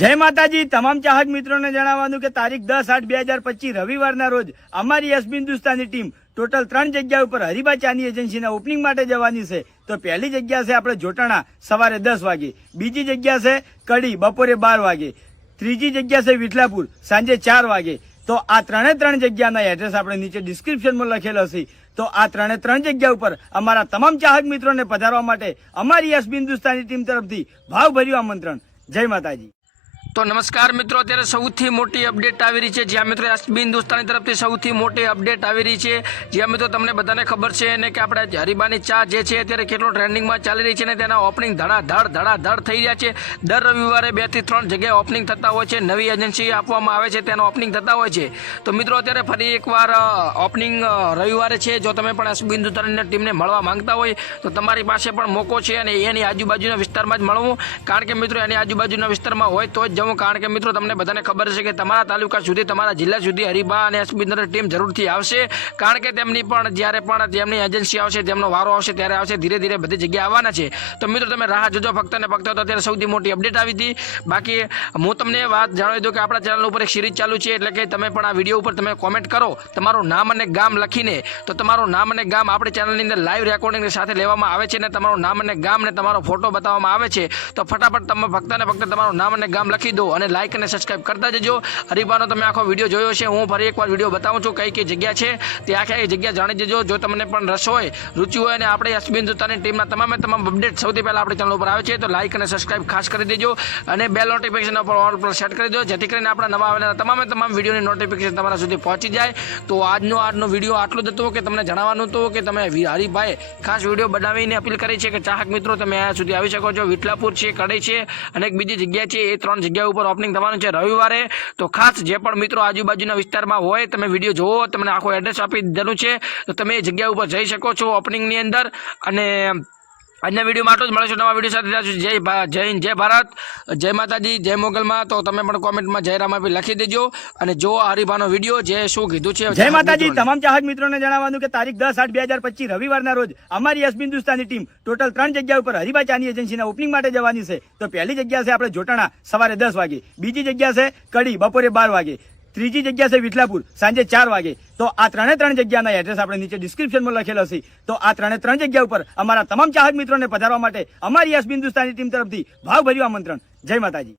જય માતાજી. તમામ ચાહક મિત્રોને જણાવવાનું કે તારીખ દસ આઠ બે હજાર પચીસ, રવિવારના રોજ અમારી યશ હિન્દુસ્તાની ટીમ ટોટલ ત્રણ જગ્યા ઉપર હરિભા ચાની એજન્સીના ઓપનિંગ માટે જવાની છે. તો પહેલી જગ્યા છે આપણે જોટાણા, સવારે દસ વાગે. બીજી જગ્યા છે કડી, બપોરે બાર વાગે. ત્રીજી જગ્યા છે વિઠલાપુર, સાંજે ચાર વાગે. તો આ ત્રણે ત્રણ જગ્યાના એડ્રેસ આપણે નીચે ડિસ્ક્રિપ્શનમાં લખેલ હશે તો આ ત્રણે ત્રણ જગ્યા ઉપર અમારા તમામ ચાહક મિત્રોને પધારવા માટે અમારી યશ હિન્દુસ્તાની ટીમ તરફથી ભાવભર્યું આમંત્રણ. જય માતાજી. તો નમસ્કાર મિત્રો, અત્યારે સૌથી મોટી અપડેટ આવી રહી છે. જ્યાં મિત્રો એસબી હિન્દુસ્તાની તરફથી સૌથી મોટી અપડેટ આવી રહી છે. જ્યાં મિત્રો તમને બધાને ખબર છે ને કે આપણે હરીબાની ચા જે છે અત્યારે કેટલો ટ્રેન્ડિંગમાં ચાલી રહી છે ને તેના ઓપનિંગ ધડાધડ ધડાધડ થઈ રહ્યા છે. દર રવિવારે બેથી ત્રણ જગ્યાએ ઓપનિંગ થતા હોય છે. નવી એજન્સી આપવામાં આવે છે, તેનો ઓપનિંગ થતા હોય છે. તો મિત્રો અત્યારે ફરી એકવાર ઓપનિંગ રવિવારે છે. જો તમે પણ એસબી હિન્દુસ્તાનીની ટીમને મળવા માંગતા હોય, તો તમારી પાસે પણ મોકો છે અને એની આજુબાજુના વિસ્તારમાં જ મળવું. કારણ કે મિત્રો એની આજુબાજુના વિસ્તારમાં હોય તો જ જવું કારણ કે મિત્રો તમને બધાને ખબર છે કે તમારા તાલુકા સુધી, તમારા જિલ્લા સુધી હરિભા અને એસપી ટીમ જરૂરથી આવશે. કારણ કે તેમની પણ, જ્યારે પણ તેમની એજન્સી આવશે, તેમનો વારો આવશે, ત્યારે આવશે, ધીરે ધીરે બધી જગ્યાએ આવવાના છે. તો મિત્રો, તમે રાહ જોજો ફક્ત ને ફક્ત, તો અત્યારે સૌથી મોટી અપડેટ આવી હતી. બાકી, હું તમને વાત જણાવી દઉં કે આપણા ચેનલ ઉપર એક સિરીઝ ચાલુ છે, એટલે કે તમે પણ આ વીડિયો ઉપર તમે કોમેન્ટ કરો. તમારું નામ અને ગામ લખીને, તો તમારું નામ અને ગામ આપણી ચેનલની અંદર લાઈવ રેકોર્ડિંગ સાથે લેવામાં આવે છે અને તમારું નામ અને ગામ ને તમારો ફોટો બતાવવામાં આવે છે. તો ફટાફટ તમે ફક્ત ને ફક્ત તમારું નામ અને ગામ લખી દો અને લાઈક અને સબસ્ક્રાઇબ કરતા જજો. હરિભાનો તમે આખો વીડિયો જોયો છે, હું ફરી એકવાર વીડિયો બતાવું છું કઈ કઈ જગ્યા છે. તે આખી આખી જગ્યા જાણી દેજો જો તમને પણ રસ હોય, રુચિ હોય અને આપણે યશબી દુતાની ટીમના તમામે તમામ અપડેટ સૌથી પહેલાં આપણી ચેનલ ઉપર આવે છે, તો લાઈક અને સબસ્ક્રાઇબ ખાસ કરી દેજો અને બેલ નોટિફિકેશન ઉપર ઓલ પર સેટ કરી દો જેથી કરીને આપણા નવા આવેલા તમામે તમામ વિડીયોની નોટિફિકેશન તમારા સુધી પહોંચી જાય. તો આજનો આજનો વીડિયો આટલું જ હતો કે તમને જણાવવાનું હતું કે તમે હરિભાઈ ખાસ વીડિયો બનાવીને અપીલ કરી છે કે ચાહક મિત્રો, તમે અહીંયા સુધી આવી શકો છો. વિઠલાપુર છે, કડે છે અને એક બીજી જગ્યા છે, એ ત્રણ જગ્યા ઉપર ઓપનિંગ થવાનું છે રવિવારે. તો ખાસ જે પણ મિત્રો આજુબાજુના વિસ્તારમાં હોય, તમે વીડિયો જોવો તમને આખો એડ્રેસ આપી દીધેલું છે. તો તમે એ જગ્યા ઉપર જઈ શકો છો ઓપનિંગની અંદર. અને આજના વિડીયોમાં આટલું જ. મળીશું નવા વીડિયો સાથે. જય જય હિન્દ જય ભારત જય માતાજી જય મોગલમાં. તો તમે પણ કોમેન્ટમાં જય રામ આપી લખી દેજો અને જો હરીફાનો વીડિયો જે શું કીધું છે. જય માતાજી. તમામ ચાહક મિત્રોને જણાવવાનું કે તારીખ દસ આઠ બે હજાર પચીસ રવિવારના રોજ અમારી યશ હિન્દુસ્તાની ટીમ ટોટલ ત્રણ જગ્યા ઉપર હરિભા ચાની એજન્સીના ઓપનિંગ માટે જવાની છે. તો પહેલી જગ્યા છે આપણે જોટાણા સવારે દસ વાગે. બીજી જગ્યા છે કડી બપોરે બાર વાગે. ત્રીજી જગ્યા છે વિઠલાપુર સાંજે ચાર વાગે. તો આ ત્રણે ત્રણ જગ્યાના એડ્રેસ આપણે નીચે ડિસ્ક્રિપ્શનમાં લખેલો છે. તો આ ત્રણે ત્રણ જગ્યા ઉપર અમારા તમામ ચાહક મિત્રોને પધારવા માટે અમારી યશ હિન્દુસ્તાની ટીમ તરફથી ભાવભર્યું આમંત્રણ. જય માતાજી.